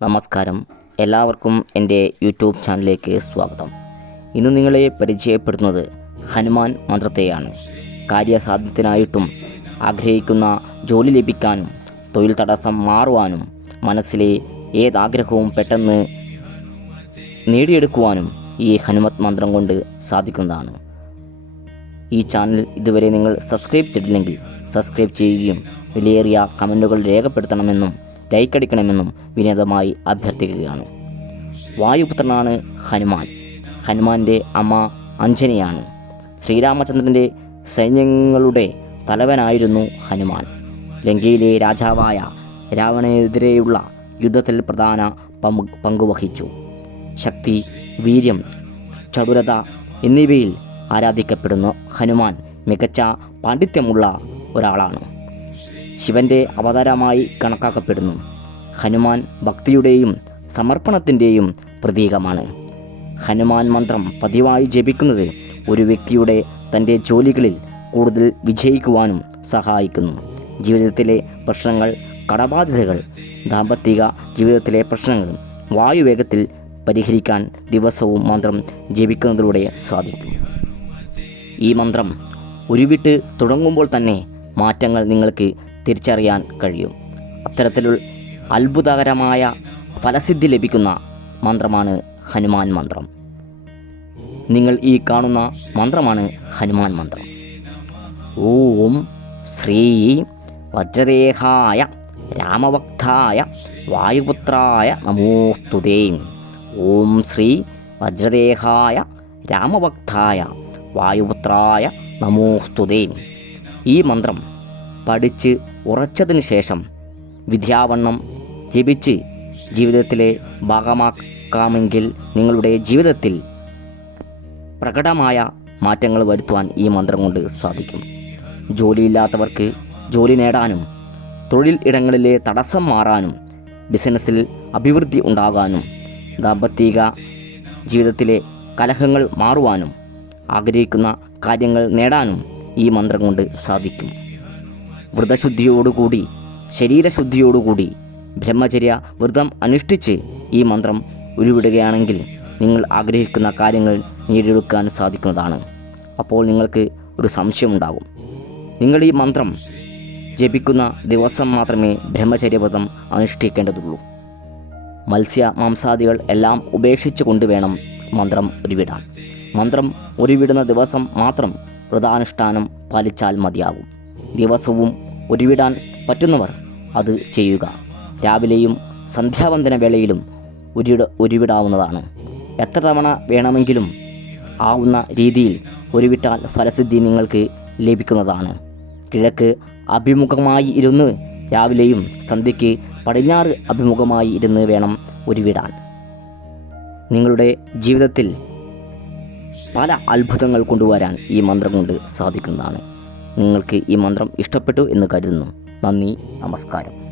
നമസ്കാരം. എല്ലാവർക്കും എന്റെ യൂട്യൂബ് ചാനലിലേക്ക് സ്വാഗതം. ഇന്ന് നിങ്ങളെ പരിചയപ്പെടുത്തുന്നത് ഹനുമാൻ മന്ത്രത്തെയാണ്. കാര്യസാധ്യത്തിനായിട്ടും ആഗ്രഹിക്കുന്ന ജോലി ലഭിക്കാനും തൊഴിൽ തടസ്സം മാറുവാനും മനസ്സിലെ ഏതാഗ്രഹവും പെട്ടെന്ന് നേടിയെടുക്കുവാനും ഈ ഹനുമത് മന്ത്രം കൊണ്ട് സാധിക്കുന്നതാണ്. ഈ ചാനൽ ഇതുവരെ നിങ്ങൾ സബ്സ്ക്രൈബ് ചെയ്തിട്ടില്ലെങ്കിൽ സബ്സ്ക്രൈബ് ചെയ്യുകയും വിലയേറിയ കമന്റുകൾ രേഖപ്പെടുത്തണമെന്നും ലൈക്ക് അടിക്കണമെന്നും വിനീതമായി അഭ്യർത്ഥിക്കുകയാണ്. വായുപുത്രനാണ് ഹനുമാൻ. ഹനുമാന്റെ അമ്മ അഞ്ജനയാണ്. ശ്രീരാമചന്ദ്രന്റെ സൈന്യങ്ങളുടെ തലവനായിരുന്നു ഹനുമാൻ. ലങ്കയിലെ രാജാവായ രാവണനെതിരെയുള്ള യുദ്ധത്തിൽ പ്രധാന പങ്കുവഹിച്ചു. ശക്തി വീര്യം ചടുലത എന്നിവയിൽ ആരാധിക്കപ്പെടുന്ന ഹനുമാൻ മികച്ച പാണ്ഡിത്യമുള്ള ഒരാളാണ്. ശിവന്റെ അവതാരമായി കണക്കാക്കപ്പെടുന്നു. ഹനുമാൻ ഭക്തിയുടെയും സമർപ്പണത്തിന്റെയും പ്രതീകമാണ്. ഹനുമാൻ മന്ത്രം പതിവായി ജപിക്കുന്നത് ഒരു വ്യക്തിയുടെ തന്റെ ജോലികളിൽ കൂടുതൽ വിജയിക്കുവാനും സഹായിക്കുന്നു. ജീവിതത്തിലെ പ്രശ്നങ്ങൾ കടബാധ്യതകൾ ദാമ്പത്തിക ജീവിതത്തിലെ പ്രശ്നങ്ങൾ വായുവേഗത്തിൽ പരിഹരിക്കാൻ ദിവസവും മന്ത്രം ജപിക്കുന്നതിലൂടെ സാധിക്കും. ഈ മന്ത്രം ഉരുവിട്ട് തുടങ്ങുമ്പോൾ തന്നെ മാറ്റങ്ങൾ നിങ്ങൾക്ക് തിരിച്ചറിയാൻ കഴിയും. അത്തരത്തിലുള്ള അത്ഭുതകരമായ ഫലസിദ്ധി ലഭിക്കുന്ന മന്ത്രമാണ് ഹനുമാൻ മന്ത്രം. നിങ്ങൾ ഈ കാണുന്ന മന്ത്രമാണ് ഹനുമാൻ മന്ത്രം. ഓം ശ്രീ വജ്രദേഹായ രാമഭക്തായ വായുപുത്രായ നമോസ്തുതേ ഓം ശ്രീ വജ്രദേഹായ രാമഭക്തായ വായുപുത്രായ നമോസ്തുതേ ഈ മന്ത്രം പഠിച്ച് ഉറച്ചതിന് ശേഷം വിദ്യാവണ്ണം ജപിച്ച് ജീവിതത്തിലെ ഭാഗമാക്കാമെങ്കിൽ നിങ്ങളുടെ ജീവിതത്തിൽ പ്രകടമായ മാറ്റങ്ങൾ വരുത്തുവാൻ ഈ മന്ത്രം കൊണ്ട് സാധിക്കും. ജോലിയില്ലാത്തവർക്ക് ജോലി നേടാനും തൊഴിൽ ഇടങ്ങളിലെ തടസ്സം മാറാനും ബിസിനസ്സിൽ അഭിവൃദ്ധി ഉണ്ടാകാനും ദാമ്പത്തിക ജീവിതത്തിലെ കലഹങ്ങൾ മാറുവാനും ആഗ്രഹിക്കുന്ന കാര്യങ്ങൾ നേടാനും ഈ മന്ത്രം കൊണ്ട് സാധിക്കും. വ്രതശുദ്ധിയോടുകൂടി ശരീരശുദ്ധിയോടുകൂടി ബ്രഹ്മചര്യ വ്രതം അനുഷ്ഠിച്ച് ഈ മന്ത്രം ഉരുവിടുകയാണെങ്കിൽ നിങ്ങൾ ആഗ്രഹിക്കുന്ന കാര്യങ്ങൾ നേടിയെടുക്കാൻ സാധിക്കുന്നതാണ്. അപ്പോൾ നിങ്ങൾക്ക് ഒരു സംശയമുണ്ടാകും. നിങ്ങൾ ഈ മന്ത്രം ജപിക്കുന്ന ദിവസം മാത്രമേ ബ്രഹ്മചര്യവ്രതം അനുഷ്ഠിക്കേണ്ടതുള്ളൂ. മത്സ്യ മാംസാദികൾ എല്ലാം ഉപേക്ഷിച്ച് കൊണ്ടുവേണം മന്ത്രം ഉരുവിടാൻ. മന്ത്രം ഉരുവിടുന്ന ദിവസം മാത്രം വ്രതാനുഷ്ഠാനം പാലിച്ചാൽ മതിയാകും. ദിവസവും ഒരുവിടാൻ പറ്റുന്നവർ അത് ചെയ്യുക. രാവിലെയും സന്ധ്യാവന്തന വേളയിലും ഉരുവിട ഉരുവിടാവുന്നതാണ് എത്ര തവണ വേണമെങ്കിലും ആവുന്ന രീതിയിൽ ഉരുവിട്ടാൽ ഫലസിദ്ധി നിങ്ങൾക്ക് ലഭിക്കുന്നതാണ്. കിഴക്ക് അഭിമുഖമായി ഇരുന്ന് രാവിലെയും സന്ധ്യയ്ക്ക് പടിഞ്ഞാറ് അഭിമുഖമായി ഇരുന്ന് വേണം ഉരുവിടാൻ നിങ്ങളുടെ ജീവിതത്തിൽ പല അത്ഭുതങ്ങൾ കൊണ്ടുവരാൻ ഈ മന്ത്രം കൊണ്ട് സാധിക്കുന്നതാണ്. നിങ്ങൾക്ക് ഈ മന്ത്രം ഇഷ്ടപ്പെട്ടു എന്ന് കരുതുന്നു. നന്ദി നമസ്കാരം.